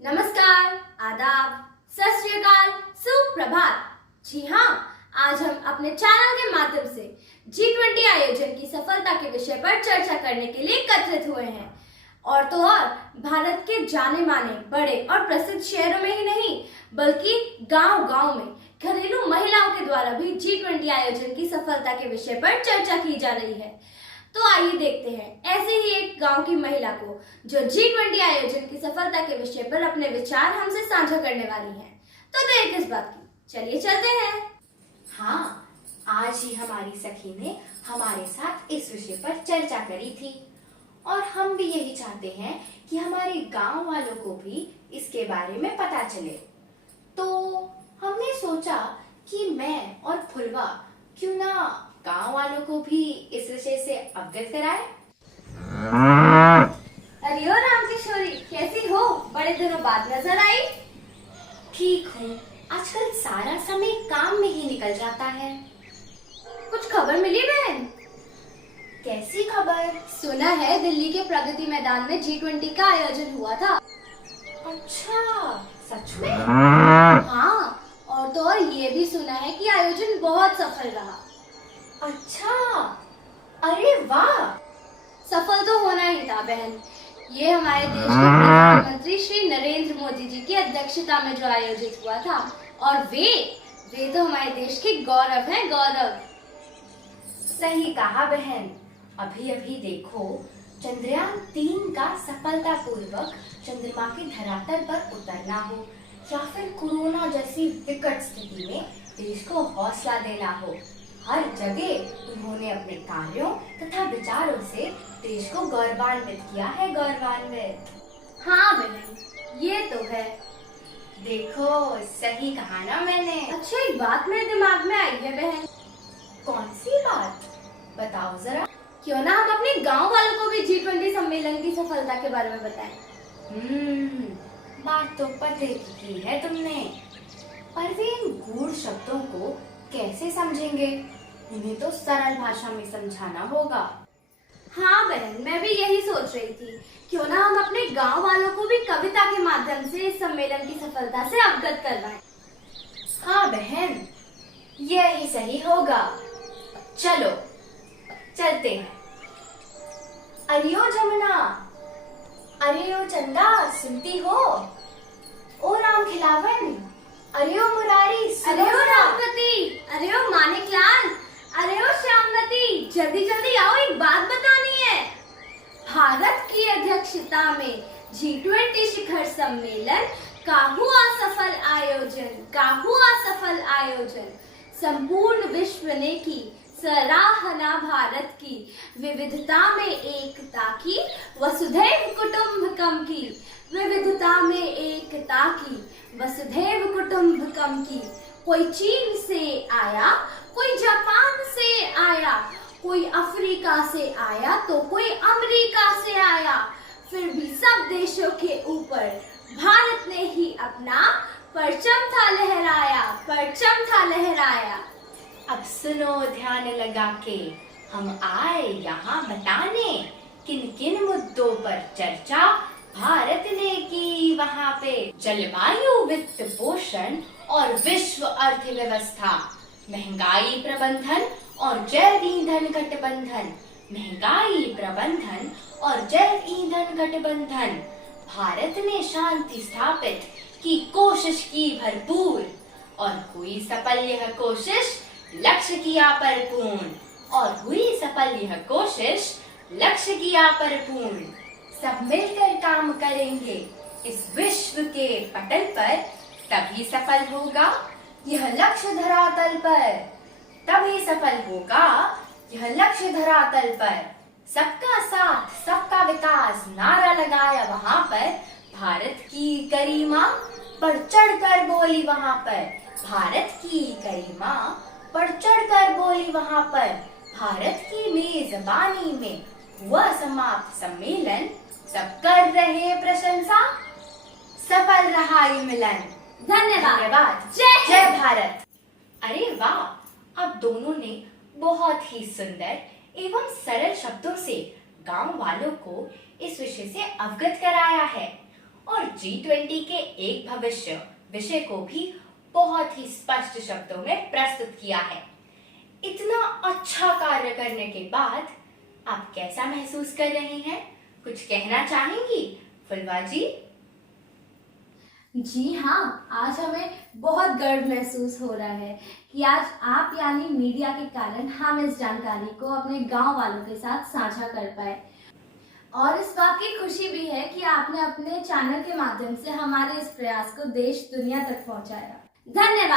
नमस्कार, आदाब, सत श्री अकाल, सुप्रभात। जी हाँ, आज हम अपने चैनल के माध्यम से G20 आयोजन की सफलता के विषय पर चर्चा करने के लिए एकत्रित हुए हैं। और तो और भारत के जाने माने बड़े और प्रसिद्ध शहरों में ही नहीं बल्कि गांव-गांव में घरेलू महिलाओं के द्वारा भी G20 आयोजन की सफलता के विषय पर चर्चा की जा रही है। तो आइए देखते हैं ऐसे ही एक गांव की महिला को जो G20 आयोजन की सफलता के विषय पर अपने विचार हमसे साझा करने वाली है। तो देर किस बात की, चलिए चलते हैं। हाँ, आज ही हमारी सखी ने हमारे साथ इस विषय पर चर्चा करी थी और हम भी यही चाहते हैं कि हमारे गांव वालों को भी इसके बारे में पता चले। तो हमने सोचा कि मैं और फुलवा क्यों ना गांव वालों को भी इस विषय से अवगत कराए। अरे ओ राम किशोरी, कैसी हो? बड़े दिनों बाद नजर आई। ठीक हूँ, आजकल सारा समय काम में ही निकल जाता है। कुछ खबर मिली बहन? कैसी खबर? सुना है दिल्ली के प्रगति मैदान में G20 का आयोजन हुआ था। अच्छा, सच में? हाँ, और तो और ये भी सुना है कि आयोजन बहुत सफल रहा। अच्छा, अरे वाह! सफल तो होना ही था बहन। ये हमारे देश के प्रधानमंत्री श्री नरेंद्र मोदी जी की अध्यक्षता में जो आयोजित हुआ था, और वे तो हमारे देश के गौरव हैं, गौरव। सही कहा बहन। अभी अभी देखो, चंद्रयान 3 का सफलतापूर्वक चंद्रमा की धरातल पर उतरना हो या फिर कोरोना जैसी विकट स्थिति में देश को हौसला देना हो, हर जगह उन्होंने अपने कार्यों तथा विचारों से देश को गौरवान्वित किया है, गौरवान्वित। हाँ बहन, ये तो है। देखो, सही कहा ना मैंने। अच्छा, एक बात मेरे दिमाग में आई है बहन। कौन सी बात? बताओ जरा। क्यों ना हम अपने गांव वालों को भी G20 सम्मेलन की सफलता के बारे में बताएं। बात तो पते की है तुमने, पर वे इन गूढ़ शब्दों को कैसे समझेंगे? उन्हें तो सरल भाषा में समझाना होगा। हाँ बहन, मैं भी यही सोच रही थी। क्यों ना हम अपने गांव वालों को भी कविता के माध्यम से इस सम्मेलन की सफलता से अवगत करवाएं। हाँ बहन, यही सही होगा। चलो चलते हैं। अरे ओ जमुना, अरे ओ चंदा, सुनती हो? ओ राम खिलावन, अरे ओ मुरारी, अरे ओ रामवती, अरे ओ मानिकलाल, अरे ओ श्यामवती, जल्दी जल्दी आओ, एक बात बतानी है। भारत की अध्यक्षता में G20 शिखर सम्मेलन का हुआ सफल आयोजन। संपूर्ण विश्व ने की सराहना भारत की विविधता में एकता की, वसुधैव कुटुंबकम की, विविधता में एकता की, वसुधैव कुटुंबकम की। कोई चीन से आया, कोई जापान से आया, कोई अफ्रीका से आया तो कोई अमेरिका से आया, फिर भी सब देशों के ऊपर भारत ने ही अपना परचम था लहराया। अब सुनो ध्यान लगा के, हम आए यहाँ बताने, किन किन मुद्दों पर चर्चा भारत ने की वहाँ पे। जलवायु, वित्त पोषण और विश्व अर्थव्यवस्था, महंगाई प्रबंधन और जैव ईंधन गठबंधन, भारत ने शांति स्थापित की कोशिश की भरपूर, और हुई सफल यह कोशिश, लक्ष्य किया परिपूर्ण। सब मिलकर काम करेंगे इस विश्व के पटल पर, तभी सफल होगा यह लक्ष्य धरातल पर। सबका साथ, सबका विकास नारा लगाया वहाँ पर, भारत की गरिमा बढ़ चढ़ कर बोली वहाँ पर। भारत की मेजबानी में हुआ समाप्त सम्मेलन, सब कर रहे प्रशंसा, सफल रहा ये मिलन। धन्यवाद। जय भारत। अरे वाह, अब दोनों ने बहुत ही सुंदर एवं सरल शब्दों से गांव वालों को इस विषय से अवगत कराया है, और G20 के एक भविष्य विषय को भी बहुत ही स्पष्ट शब्दों में प्रस्तुत किया है। इतना अच्छा कार्य करने के बाद आप कैसा महसूस कर रहे हैं? कुछ कहना चाहेंगी फुलवा जी? जी हाँ, आज हमें बहुत गर्व महसूस हो रहा है कि आज आप यानी मीडिया के कारण हम इस जानकारी को अपने गांव वालों के साथ साझा कर पाए। और इस बात की खुशी भी है कि आपने अपने चैनल के माध्यम से हमारे इस प्रयास को देश दुनिया तक पहुंचाया। धन्यवाद।